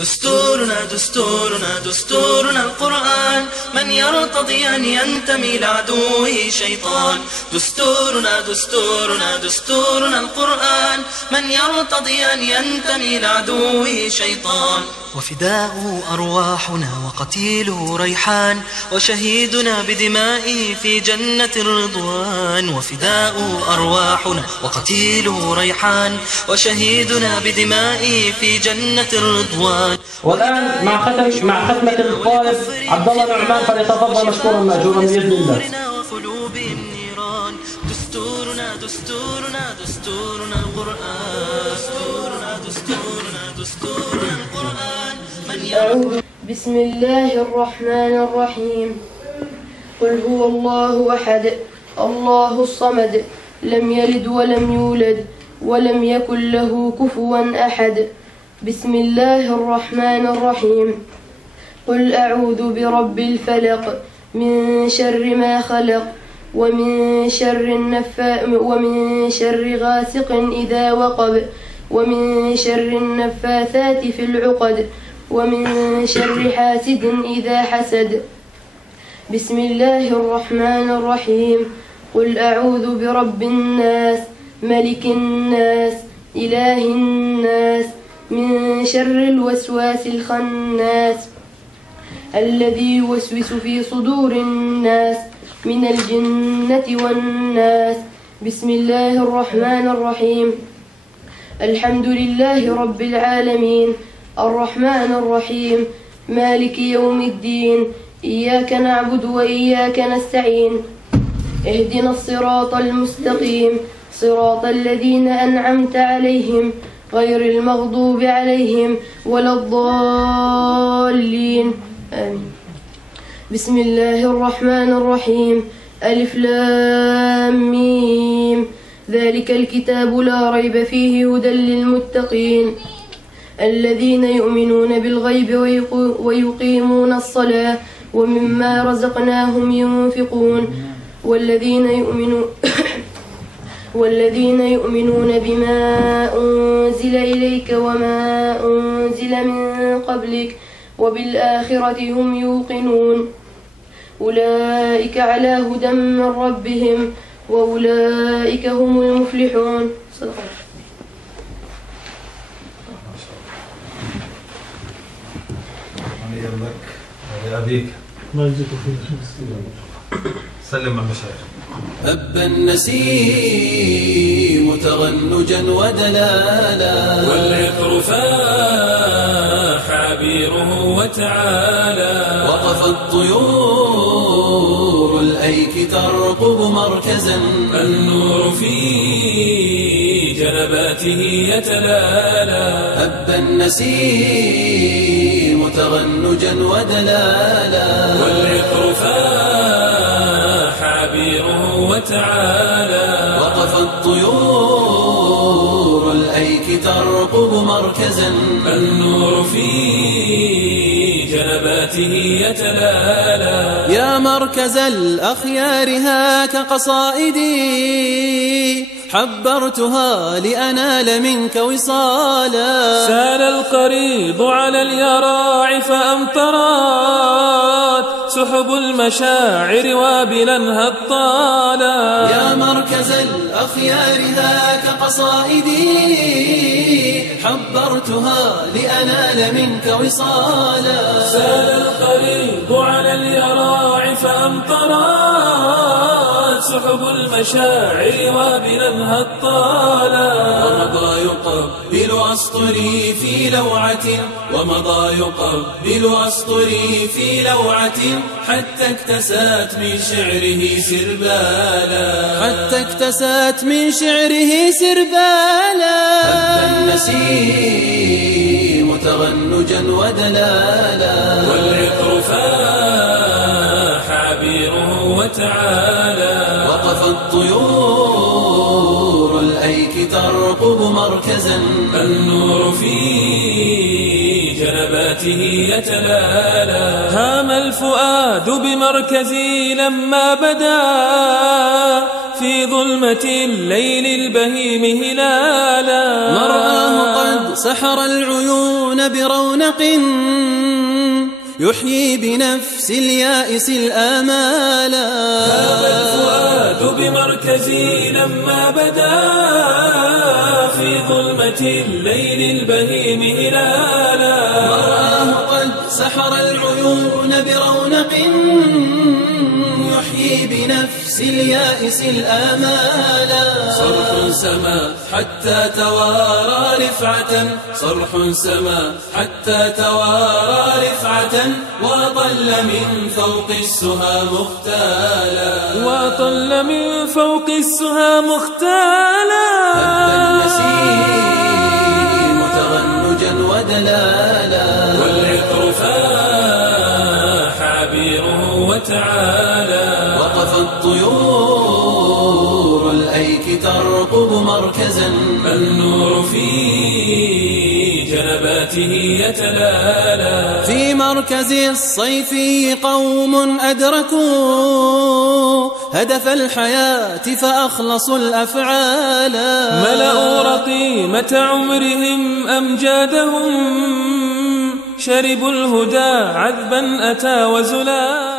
دستورنا دستورنا دستورنا القرآن، من يرتضي أن ينتمي لعدوه شيطان. دستورنا دستورنا دستورنا القرآن، من يرتضي أن ينتمي لعدوه شيطان. وفداؤه أرواحنا وقتيله ريحان، وشهيدنا بدمائه في جنة الرضوان. وفداؤه أرواحنا وقتيله ريحان، وشهيدنا بدمائه في جنة الرضوان. والآن مع ختمة الطالب عبد الله نعمان، فليتفضل مشكورا مأجورا بإذن الله. دستورنا دستورنا دستورنا القرآن، دستورنا دستورنا دستورنا القرآن. بسم الله الرحمن الرحيم. قل هو الله أحد الله الصمد، لم يلد ولم يولد ولم يكن له كفوا أحد. بسم الله الرحمن الرحيم. قل أعوذ برب الفلق، من شر ما خلق، ومن شر غاسق إذا وقب، ومن شر النفاثات في العقد، ومن شر حاسد إذا حسد. بسم الله الرحمن الرحيم. قل أعوذ برب الناس، ملك الناس، إله الناس، من شر الوسواس الخناس، الذي يوسوس في صدور الناس من الجنة والناس. بسم الله الرحمن الرحيم. الحمد لله رب العالمين، الرحمن الرحيم، مالك يوم الدين، إياك نعبد وإياك نستعين، اهدنا الصراط المستقيم، صراط الذين أنعمت عليهم غير المغضوب عليهم ولا الضالين، آمين. بسم الله الرحمن الرحيم. ألف لام ميم، ذلك الكتاب لا ريب فيه هدى للمتقين، الذين يؤمنون بالغيب ويقيمون الصلاة ومما رزقناهم ينفقون، والذين يؤمنون بما أنزل إليك وما أنزل من قبلك وبالآخرة هم يوقنون، أولئك على هدى من ربهم وأولئك هم المفلحون. صدق الله. لك ولأبيك ما يجزيك فيه. سلم على المشايخ. هب النسيم تغنجا ودلالا، والعطر فاح عبيره وتعالى، وقفت طيور الأيك ترقب مركزا، النور في جنباته يتلالى. هب النسيم تغنجا ودلالا، والعطر فاح عبيره وتعالى، وقفت طيور الأيك ترقب مركزا، النور في جنباته يتلالى. يا مركز الأخيار هاك قصائدي، حبرتها لأنال منك وصالا. سال القريض على اليراع فأمطرت سحب المشاعر وابلا هطالا. يا مركز الأخيار هاك قصائدي، حبرتها لأنال منك وصالا. سال القريض على اليراع فأمطرت سحب المشاعر وابلا هطالا. ومضى يقبل أسطري في لوعة، ومضى يقبل أسطري في لوعة، حتى اكتسات من شعره سربالا، حتى اكتسات من شعره سربالا. هب النسيم تغنجا ودلالا، والعطر فاح عبيره وتعالى، وقفت طيور الأيك ترقب مركزا، النور في جنباته يتلالى. هام الفؤاد بمركزي لما بدا في ظلمة الليل البهيم هلالا. مرآه قد سحر العيون برونق يحيي بنفس اليائس الآمالا. هذا الفؤاد بمركزي لما بدا في ظلمة الليل البهيم هلالا. مرآه قد سحر العيون برونق يحيي بنفس اليائس الآمالا. صرح سما حتى توارى رفعة، صرح سما حتى توارى رفعة، وطل من فوق السها مختالا. وطل من فوق السها مختالا. هب النسيم تغنجا ودلالا، والعطر فاح عبيره وتعالى. وقف الطيور الأيك ترقب مركزا، النور في جنباته يتلالى. في مركز الصيفي قوم أدركوا هدف الحياة فأخلصوا الأفعال. ملأوا رقيمة عمرهم أمجادهم، شربوا الهدى عذبا أتى وزلالا.